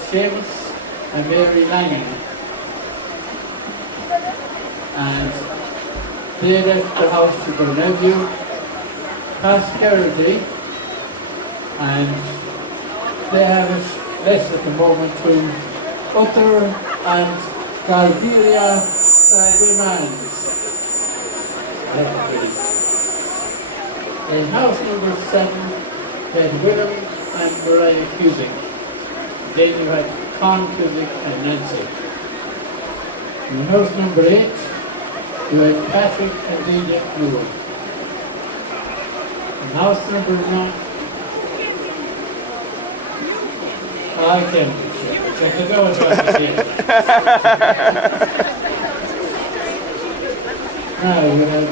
Seamus and Mary Langan. And they left the house to their nephew, posterity, and they have it left at the moment to Utter and Galviria Remains. In house number 7, they had Willem and Mariah Cusick. Then you had Con Cusick and Nancy. In house number 8, you had Patrick and DJ Newell. In house number 9, I can't check it out. Now we have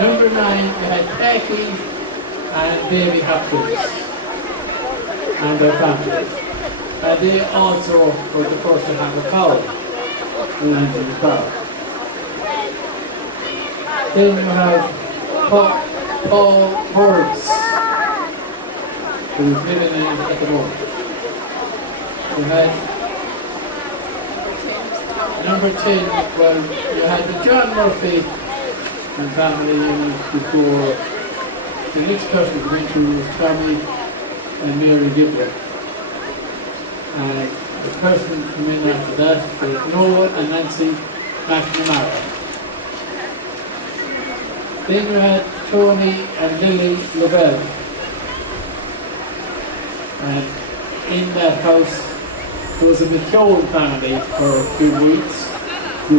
number 9, we had Peggy and Davy Hopkins and their families. And they also were the first to have a cow in Angelus Park. Then you have Paul Birds, who's living in it at the moment. You had number 10, well, you had the John Murphy and family in it before. The next person who went through was Tommy and Mary Gibbler. And the person who came in after that was Noah and Nancy McNamara. Then you had Tony and Lily Lavelle. And in that house there was a McKeown family for a few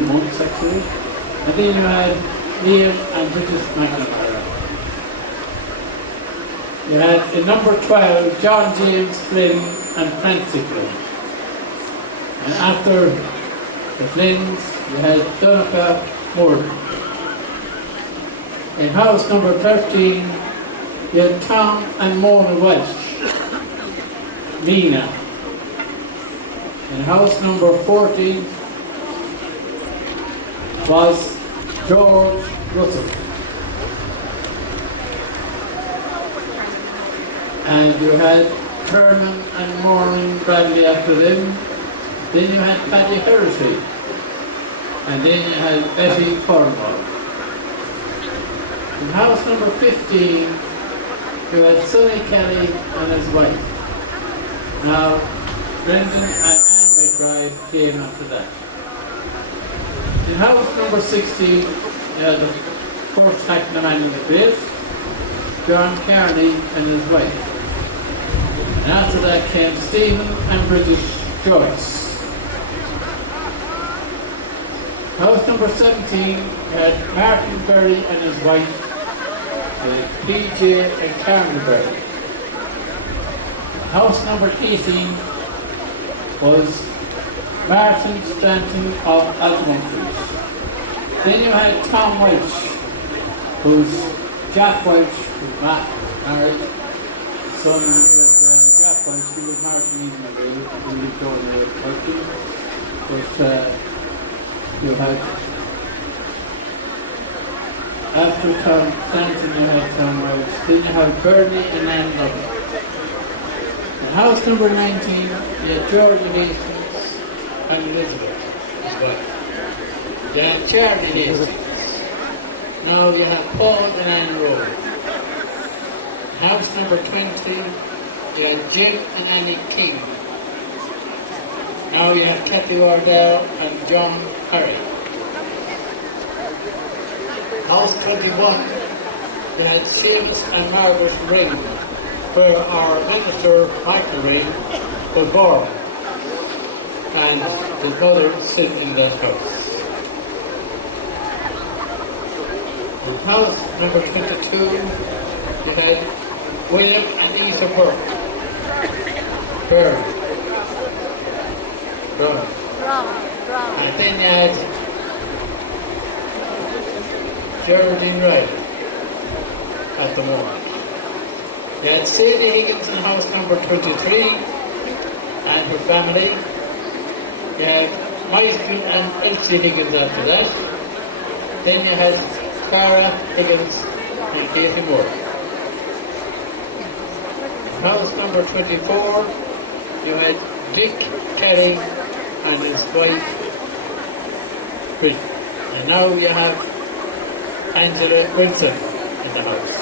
months actually. And then you had Liam and Bridget McNamara. You had in number 12 John James Flynn and Francie Flynn. And after the Flynns, you had Donica Moore. In house number 13, you had Tom and Mona Welsh. Mina. In house number 14 was George Russell. And you had Herman and Moran Bradley after them. Then you had Paddy Heresy. And then you had Betty Cornwall. In house number 15, you had Sonny Kelly and his wife. Now, Brendan and Anne McBride came after that. In house number 16, you had the first Hackney man in the place, John Kearney and his wife. And after that came Stephen and British Joyce. House number 17 had Martin Berry and his wife, PJ and Karen Berry. House number 18 was Martin Stanton of Almonte's. Then you had Tom Welch, who's Jack Welch, who's married, son with Jack Welch, who was married to me in the way, who lived over there in Turkey. But you had, after Tom Stanton, you had Tom Welch. Then you have Bernie and Ann Lovell. In house number 19, you had George Hastings and Elizabeth, his wife. You had Charlie Hastings. Now you have Paul and Ann Rowe. House number 20, you had Jim and Annie King. Now you have Kathy Wardell and John Perry. House 21, you had Seamus and Margaret Ring, where our minister, Michael Ring, was born. And his mother sit in that house. In house number 22, you had William and Esa Byrne. And then you had Geraldine Wright at the moment. You had Sadie Higgins in house number 23 and her family. You had Michael and Elsie Higgins after that. Then you had Cara Higgins and Katie Moore. House number 24, you had Dick Kelly and his wife, Brit. And now you have Angela Wilson in the house.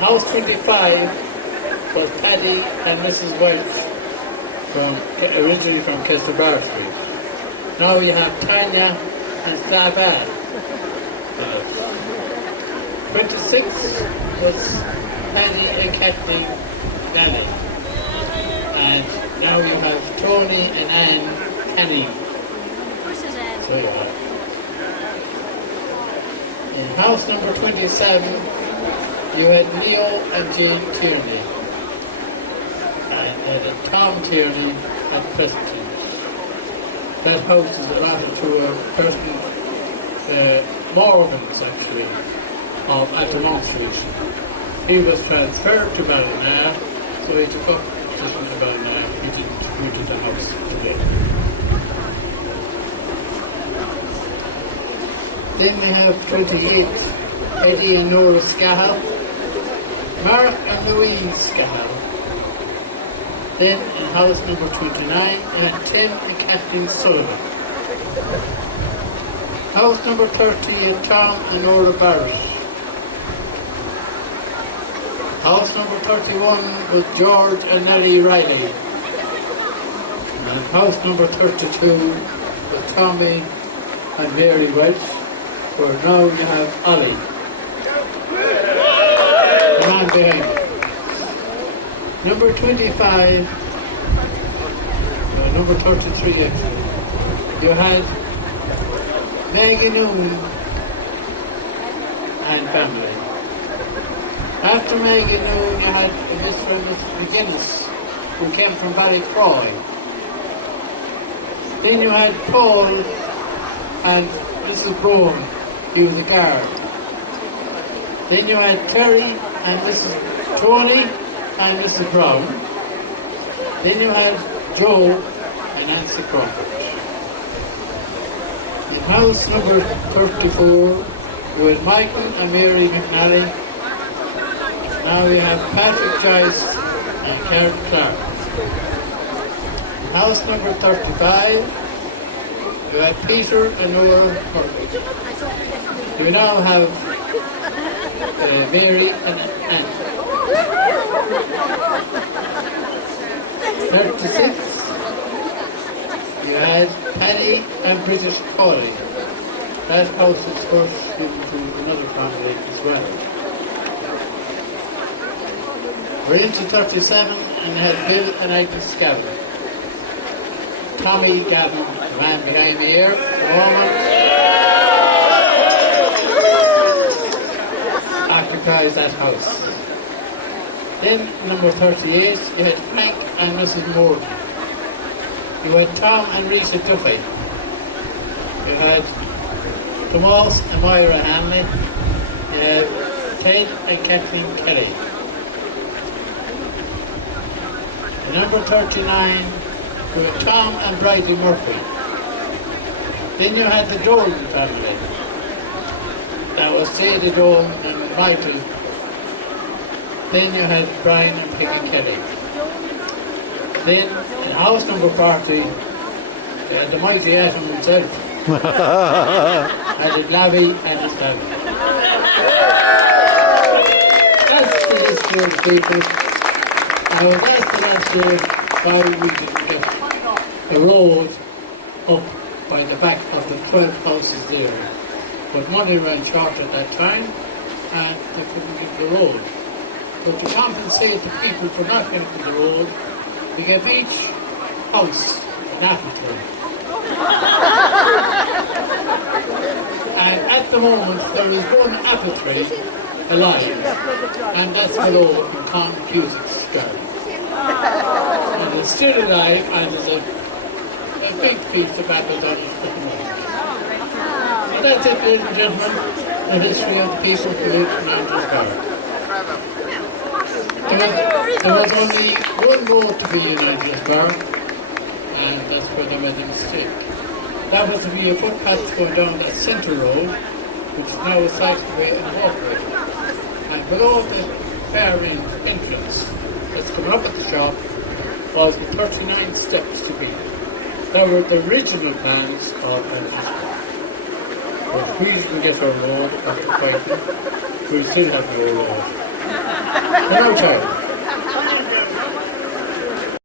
House 25 was Paddy and Mrs. Welch, originally from Castlebar Street. Now you have Tanya and Slavan. 26 was Paddy and Kathleen Galley. And now you have Tony and Anne Kenny. So you have. In house number 27, you had Leo and Jane Tierney. And Tom Tierney at Preston. That house is allotted to a person, Morgans actually, of Altamont Street. He was transferred to Ballina, so he took up position to Ballina. He didn't go to the house today. Then we have 28, Eddie and Nora Scahill, Mark and Louise Scahill. Then in house number 29, you had Tim and Kathleen Sullivan. House number 30, you had Tom and Nora Barrett. House number 31 was George and Nellie Riley. And house number 32 was Tommy and Mary Welch. Where now you have Ollie, the man behind it. Number 25, number 33 actually, you had Maggie Noon and family. After Maggie Noon you had Mr. and Mrs. McGuinness, who came from Ballycroy. Then you had Paul and Mrs. Brown. He was a guard. Then you had Terry and Mrs. Tony and Mrs. Brown. Then you had Joe and Nancy Crawford. In house number 34, you had Michael and Mary McNally. Now you have Patrick Joyce and Karen Clark. House number 35, you had Peter and Nora Hurwitz. You now have Mary and Anne. 36, you had Paddy and British Cawley. That house is first given to another family as well. We're into 37 and you had Bill and Agnes Gavin. Tommy Gavin, the man behind me here, the woman. Occupies that house. Then number 38, you had Frank and Mrs. Moore. You had Tom and Rita Duffy. You had Tomas and Myra Hanley. You had Ted and Kathleen Kelly. Number 39, you had Tom and Bridie Murphy. Then you had the Dolan family. That was Sadie Dolan and Michael. Then you had Brian and Peggy Kelly. Then in house number 40, the mighty Atom himself. Had it Glavey and his family. That's the history of the people. Now that's the answer how we can get the road up by the back of the 12 houses there. But money ran short at that time and they couldn't get the road. But to compensate the people for not getting the road, they gave each house an apple tree. And at the moment there is one apple tree alive, and that's below in Con Cusic's garden. And it's still alive, and there's a big piece of apple on it at the moment. And that's it, ladies and gentlemen, the history of the peaceful village in Angelus Park. There was only one road to be in Angelus Park, and that's where they made the mistake. That was to be a footpath going down that centre road, which is now a cycleway and walkway. And below the far end entrance, that's coming up at the shop, was the 39 steps to beat. That were the original plans of Angelus Park. But if we didn't get our reward after fighting, we'll still have no reward. No time.